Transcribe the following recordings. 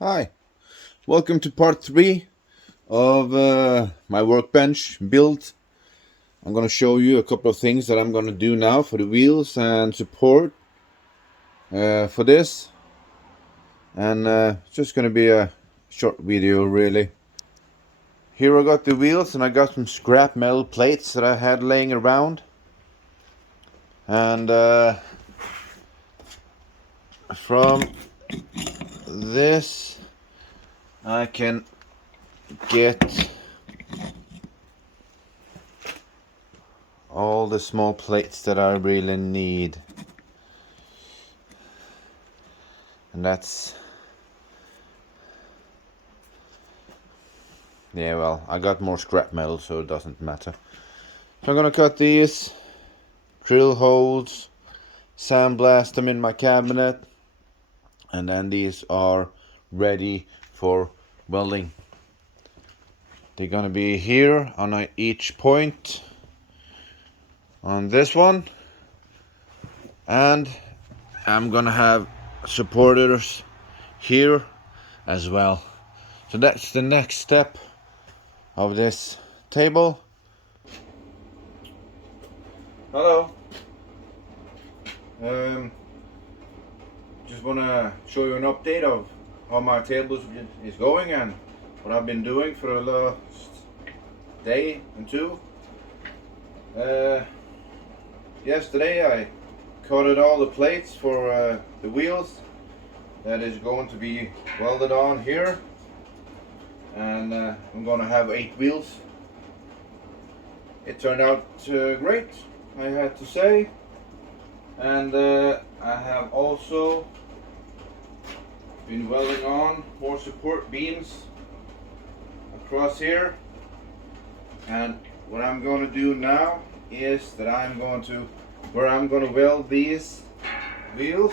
Hi, welcome to part 3 of my workbench build. I'm going to show you a couple of things that I'm going to do now for the wheels and support for this. And it's just going to be a short video really. Here I got the wheels and I got some scrap metal plates that I had laying around. And from this I can get all the small plates that I really need. And that's, yeah, well, I got more scrap metal, so it doesn't matter. So I'm gonna cut these, drill holes, sandblast them in my cabinet, and then these are ready for welding. They're gonna be here on each point on this one, and I'm gonna have supporters here as well. So that's the next step of this table. Hello. Just wanna show you an update of how my table is going and what I've been doing for the last day and two. Yesterday I cutted all the plates for the wheels that is going to be welded on here, and I'm gonna have 8 wheels. It turned out great, I had to say, and I have also been welding on more support beams across here. And what I'm going to do now is that I'm going to weld these wheels,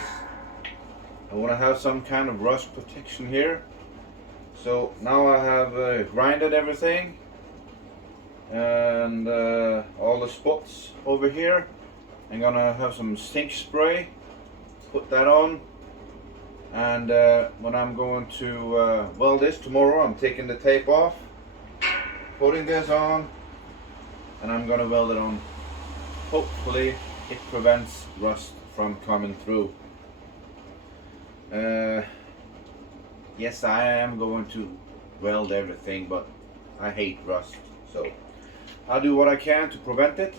I want to have some kind of rust protection here. So now I have grinded everything and all the spots over here. I'm gonna have some sink spray, put that on, and when I'm going to weld this tomorrow, I'm taking the tape off, putting this on, and I'm gonna weld it on. Hopefully it prevents rust from coming through. Yes, I am going to weld everything, but I hate rust, so I'll do what I can to prevent it.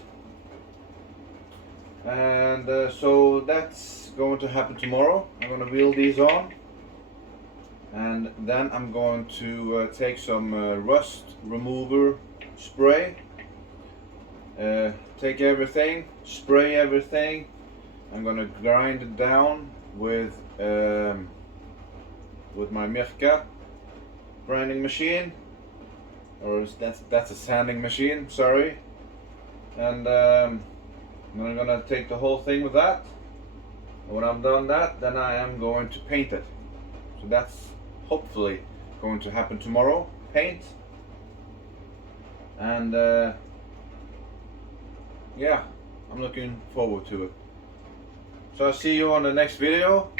And so that's going to happen tomorrow. I'm going to wheel these on, and then I'm going to take some rust remover spray, take everything, spray everything. I'm going to grind it down with my Mirka grinding machine, or that's a sanding machine, sorry. And I'm gonna take the whole thing with that. And when I'm done that, then I am going to paint it. So that's hopefully going to happen tomorrow. Paint. And yeah, I'm looking forward to it. So I'll see you on the next video.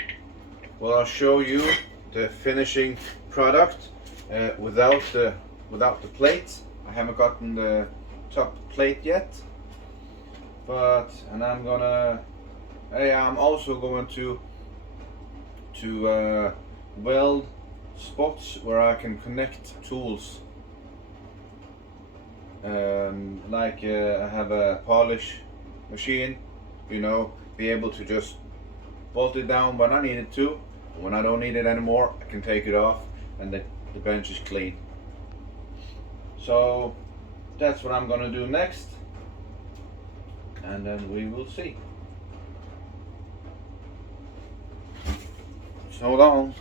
Well, I'll show you the finishing product without the plate. I haven't gotten the top plate yet. And I'm also going to weld spots where I can connect tools. Like I have a polish machine, be able to just bolt it down when I need it to. When I don't need it anymore, I can take it off and the bench is clean. So that's what I'm gonna do next. And then we will see. So long.